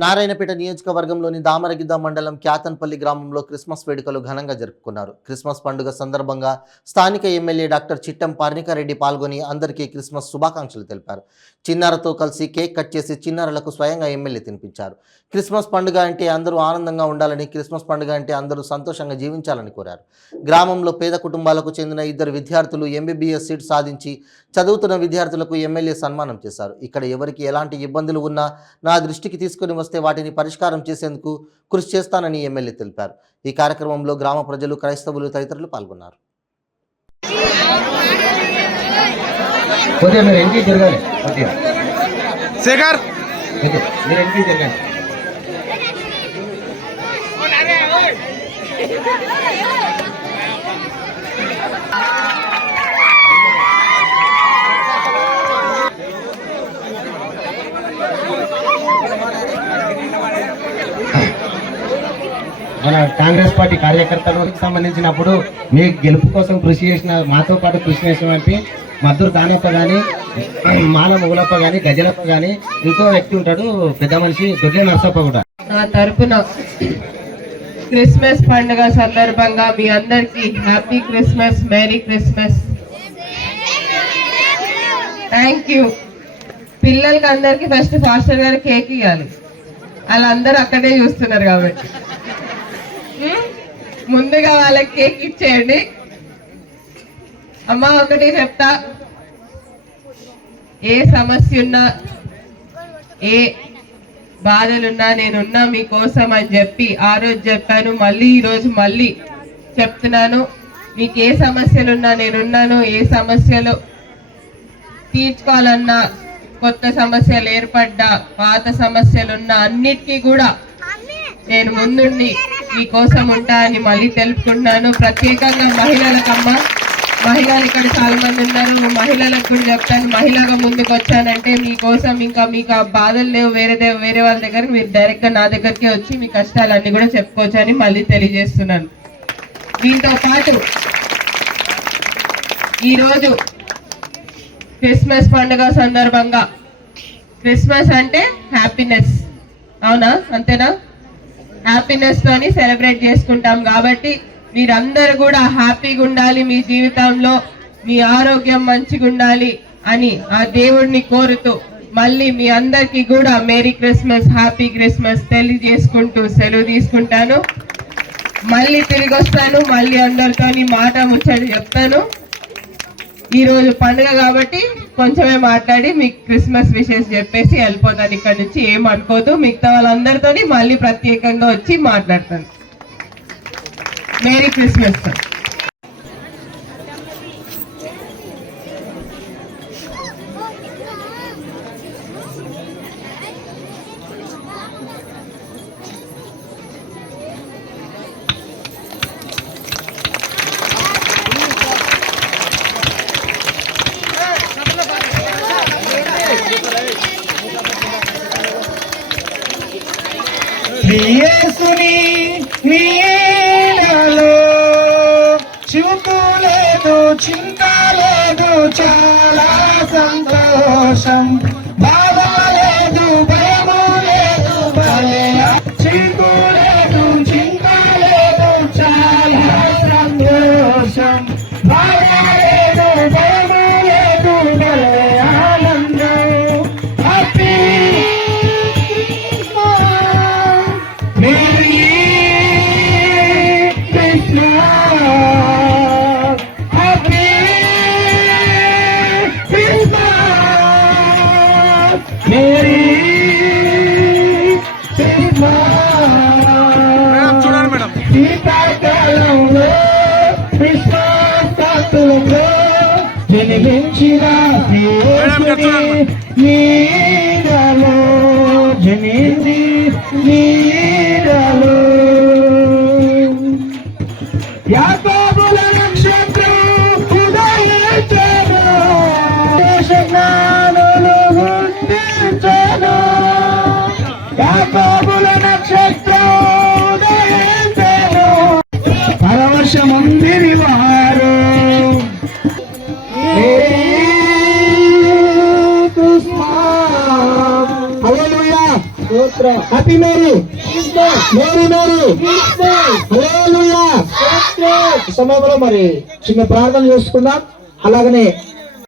నారాయణపేట నియోజకవర్గంలోని దామరగిద్ద మండలం క్యాతన్పల్లి గ్రామంలో క్రిస్మస్ వేడుకలు ఘనంగా జరుపుకున్నారు. క్రిస్మస్ పండుగ సందర్భంగా స్థానిక ఎమ్మెల్యే డాక్టర్ చిట్టం పార్నికారెడ్డి పాల్గొని అందరికీ క్రిస్మస్ శుభాకాంక్షలు తెలిపారు. చిన్నారతో కలిసి కేక్ కట్ చేసి చిన్నారులకు స్వయంగా ఎమ్మెల్యే తినిపించారు. క్రిస్మస్ పండుగ అంటే అందరూ ఆనందంగా ఉండాలని, క్రిస్మస్ పండుగ అంటే అందరూ సంతోషంగా జీవించాలని కోరారు. గ్రామంలో పేద కుటుంబాలకు చెందిన 2 విద్యార్థులు ఎంబీబీఎస్ సీట్ సాధించి చదువుతున్న విద్యార్థులకు ఎమ్మెల్యే సన్మానం చేశారు. ఇక్కడ ఎవరికి ఎలాంటి ఇబ్బందులు ఉన్నా నా దృష్టికి తీసుకుని వస్తే వాటిని పరిష్కారం చేసేందుకు కృషి చేస్తానని ఎమ్మెల్యే తెలిపారు. ఈ కార్యక్రమంలో గ్రామ ప్రజలు, క్రైస్తవులు తదితరులు పాల్గొన్నారు. మన కాంగ్రెస్ పార్టీ కార్యకర్తలకు సంబంధించినప్పుడు మీ గెలుపు కోసం కృషి చేసిన, మాతో పాటు కృషి చేసినటువంటి మద్దూరు దానప్ప కానీ, మాల ముగులప్ప కానీ, గజలప్ప కానీ, ఇంకో వ్యక్తి ఉంటాడు పెద్ద మనిషి దొడ్లే నర్సప్ప కూడా. నా తరపున క్రిస్మస్ పండుగ సందర్భంగా మీ అందరికి happy Christmas, merry Christmas. Thank you. పిల్లలకి అందరికి ఫస్ట్ ఫాస్టర్ గారు కేక్ ఇవ్వాలి, వాళ్ళందరూ అక్కడే చూస్తున్నారు కాబట్టి ముందుగా వాళ్ళకి కేక్ ఇచ్చేయండి. అమ్మ ఒకటి చెప్తా, ఏ సమస్య ఉన్నా, ఏ బాధలున్నా నేనున్నా మీకోసం అని చెప్పి ఆ రోజు చెప్పాను, మళ్ళీ ఈరోజు మళ్ళీ చెప్తున్నాను. మీకు ఏ సమస్యలున్నా నేనున్నాను. ఏ సమస్యలు తీర్చుకోవాలన్నా, కొత్త సమస్యలు ఏర్పడ్డా, పాత సమస్యలున్నా అన్నిటికీ కూడా నేను ముందుండి మీకోసం ఉంటా అని మళ్ళీ తెలుపుకుంటున్నాను. ప్రత్యేకంగా మహిళలకమ్మా, మహిళలు ఇక్కడ చాలా మంది ఉన్నారు, మహిళలకు కూడా చెప్తాను. మహిళగా ముందుకు వచ్చానంటే మీకోసం, ఇంకా మీకు ఆ బాధలు లేవు వేరే వాళ్ళ దగ్గర, మీరు డైరెక్ట్ గా నా దగ్గరికి వచ్చి మీ కష్టాలన్నీ కూడా చెప్పుకోవచ్చు అని మళ్ళీ తెలియజేస్తున్నాను. దీంతో పాటు ఈరోజు క్రిస్మస్ పండుగ సందర్భంగా, క్రిస్మస్ అంటే హ్యాపీనెస్, అవునా? అంతేనా? హ్యాపీనెస్ తోని సెలబ్రేట్ చేసుకుంటాం కాబట్టి మీరందరూ కూడా హ్యాపీగా ఉండాలి, మీ జీవితంలో మీ ఆరోగ్యం మంచిగా ఉండాలి అని ఆ దేవుడిని కోరుతూ మళ్ళీ మీ అందరికీ కూడా మేరీ క్రిస్మస్, హ్యాపీ క్రిస్మస్ తెలియజేసుకుంటూ సెలవు తీసుకుంటాను. మళ్ళీ తిరిగి వస్తాను, మళ్ళీ అందరితోని మాట ముచ్చట చెప్తాను. ఈ రోజు పండుగ కాబట్టి కొంచెమే మాట్లాడి మీకు క్రిస్మస్ విషెస్ చెప్పేసి వెళ్ళిపోతాను ఇక్కడ నుంచి. ఏమనుకోదు, మిగతా వాళ్ళందరితో మళ్ళీ ప్రత్యేకంగా వచ్చి మాట్లాడతాను. Merry Christmas. యేసుని నీడలో చూపు లేదు, చింత లేదు, చాలా సంతోషం. బాధ లేదు, భయము లేదు, చీకు లేదు, చింత లేదు, చాలా సంతోషం. బాధ లేదు, భయము లేదు, ఆనందం. హ్యాపీ శీతాకాలంలో విశ్వాసంలో జన్మించిన నీడలో, జనింది నీడలో. యాకోబుల నక్షత్రం ఉదయించెను, జ్ఞానులు గుర్తించెను. యాకోబుల నక్షత్రం ఉదయించెను, పరవశముందిరి వారు. హల్లెలూయా. స్తోత్రం. హ్యాపీ మేరీ మేరీ మేరీ హల్లెలూయా. ఈ సమయంలో మరి చిన్న ప్రార్థన చేసుకుందాం. అలాగనే